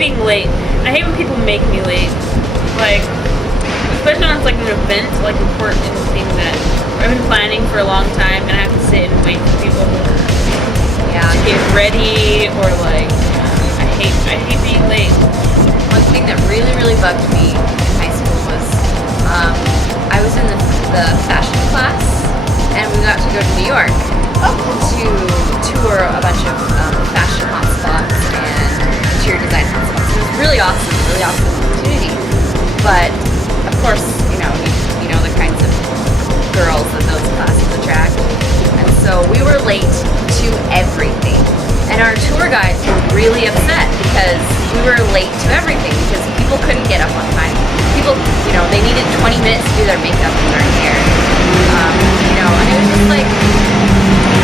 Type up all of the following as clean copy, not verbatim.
being late. I hate when people make me late. Like, especially when it's like an event, like important thing that I've been planning for a long time, and I have to sit and wait for people to get ready, or like, I hate being late. One thing that really, really bugged me in high school was I was in the fashion class, and we got to go to New York to tour a bunch of fashion hotspots and interior design hotspots. It was really awesome opportunity. But of course, you know the kinds of girls that those classes attract, and so we were late to everything. And our tour guides were really upset because we were late to everything because people couldn't get up on time. People, they needed 20 minutes to do their makeup and their hair. And it was just like,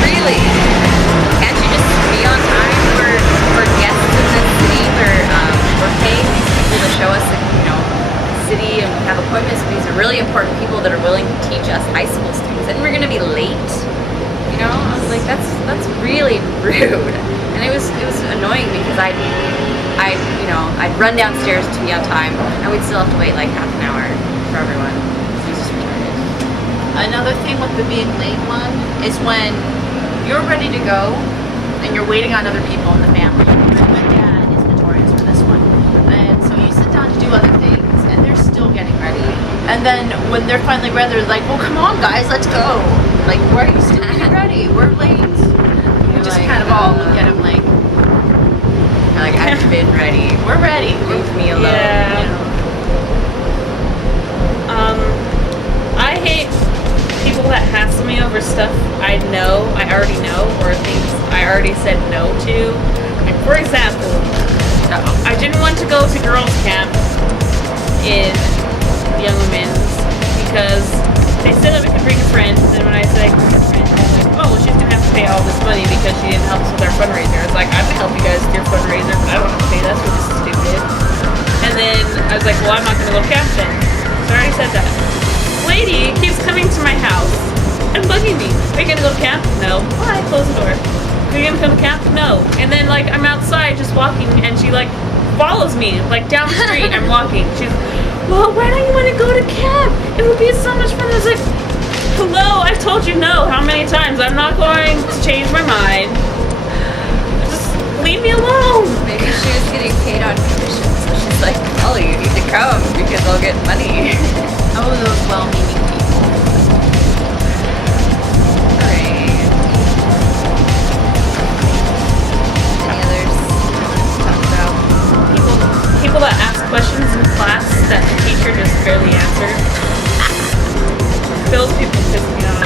really? Can't you just be on time? We're guests in this city. We're paying these people to show us, the city, and we have appointments with these really important people that are willing to teach us high school students, and we're going to be late. I was like, that's really rude, and it was annoying because I'd run downstairs to be on time, and we'd still have to wait like half an hour for everyone. It was just retarded. Another thing with the being late one is when you're ready to go and you're waiting on other people in the family. My dad is notorious for this one, and so you sit down to do other things, and they're still getting ready. And then when they're finally ready, they're like, "Well, come on, guys, let's go." Like, why are you still getting ready? We're late. You just kind of all look at him like, I've been ready. We're ready. Leave me alone. Yeah. I hate people that hassle me over stuff I already know, or things I already said no to. Like, for example, I didn't want to go to girls' camp in Young Women's because they said that we could bring a friend, and then when I said I could bring a friend, they're like, oh, well, she's going to have to pay all this money because she didn't help us with our fundraiser. I was like, I'm going to help you guys with your fundraiser, but I don't have to pay. That's really stupid. And then I was like, well, I'm not going to go camp then. So I already said that. Lady keeps coming to my house and bugging me. Are you going to go to camp? No. Why? Close the door. Are you going to come to camp? No. And then, like, I'm outside just walking, and she, like, follows me, like, down the street. I'm walking. She's, well, why don't you want to go to camp? It would be so much fun. I was like, hello, I've told you no how many times? I'm not going to change my mind. Just leave me alone. Maybe she was getting paid on commission, so she's like, oh, you need to come because I'll get money. Oh, those well-meaning people. Great. Any others to talk about? People that ask questions in class that the teacher just barely answered. Those people piss me off.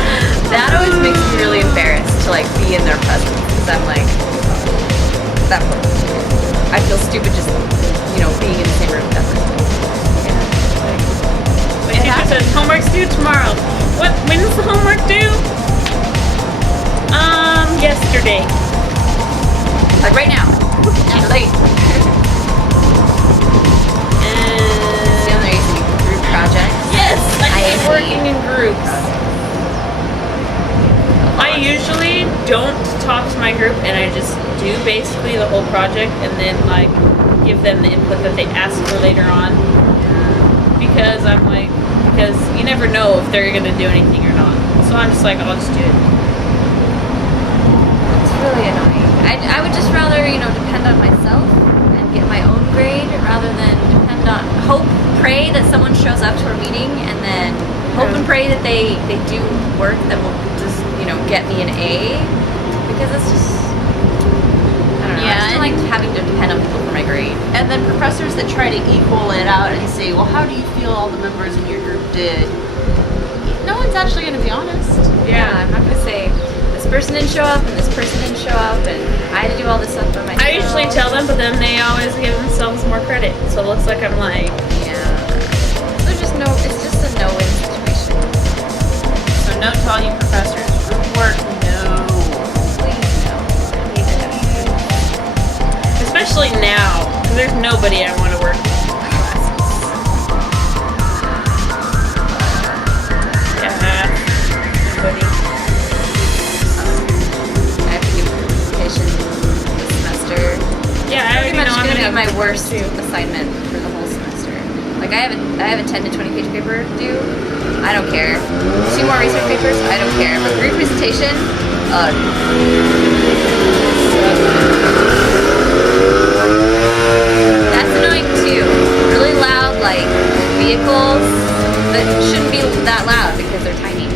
That always makes me really embarrassed to like be in their presence because I'm like, that person. I feel stupid just being in the same room with that person. My teacher says homework's due tomorrow. When's the homework due? Yesterday. Like right now. I'm late. And Still there used to be group projects. yes, I hate hate working in groups. I usually don't talk to my group, and I just do basically the whole project, and then like give them the input that they ask for later on. Because you never know if they're gonna do anything or not. So I'm just like, I'll just do it. It's really annoying. I would just rather, depend on myself and get my own grade rather than depend on pray that someone shows up to our meeting, and then hope and pray that they do work that will just, get me an A, because it's just, I don't know. Yeah, I just don't like having to depend on people for my grade. And then professors that try to equal it out and say, well, how do you feel all the members in your group did? No one's actually going to be honest. Yeah, I'm not going to say, this person didn't show up, and this person didn't show up, and I had to do all this stuff by myself. I usually tell them, but then they always give themselves more credit. So it looks like I'm lying. Yeah. So it's just a no-win situation. So note to all you professors, group work, no. Please, no. Especially now, because there's nobody I want to work with. Nobody. I have to give application this semester. Yeah, I already know I'm gonna have my to worst too. assignment for the whole semester. Like I have a 10 to 20 page paper due. I don't care. 2 more research papers. I don't care. But group presentation. That's annoying too. Really loud, like vehicles that shouldn't be that loud because they're tiny.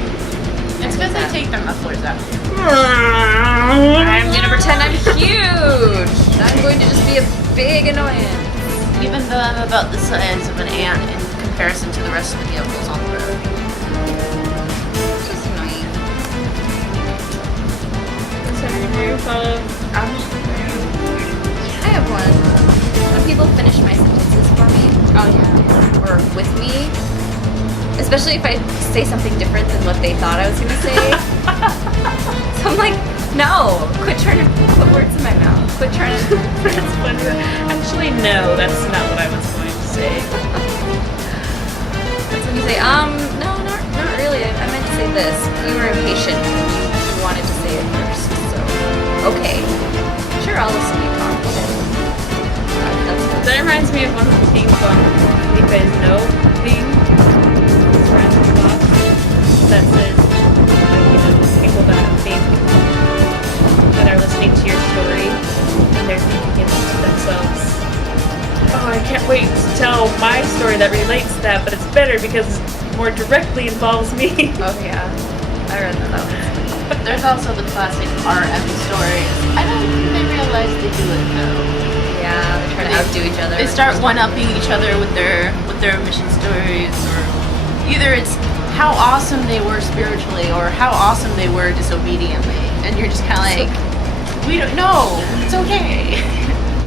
It's because they take their mufflers out. I'm gonna pretend I'm huge. I'm going to just be a big annoyance. Even though I'm about the size of an ant in comparison to the rest of the vehicles on the road. Just annoying. I have one. When people finish my sentences for me, Oh yeah. or with me, especially if I say something different than what they thought I was gonna say. So I'm like, no, quit trying to put words in my mouth. Quit trying to. That's funny. Actually, no, that's not what I was going to say. That's when you say, no, not really. I meant to say this. You were impatient. You wanted to say it first. So, okay. Sure, I'll listen to you talk. That reminds me of one of the things on You Guys Know thing. It's random thoughts that says, like, you know, people that think that are listening to your story and they're thinking to themselves, oh, I can't wait to tell my story that relates to that, but it's better because it more directly involves me. Oh, yeah. I read that one. There's also the classic RM stories. I don't think they realize they do it though. Yeah, they try to outdo each other. They start one-upping each other with their mission stories, or either it's how awesome they were spiritually or how awesome they were disobediently, and you're just kind of like, we don't know. It's okay.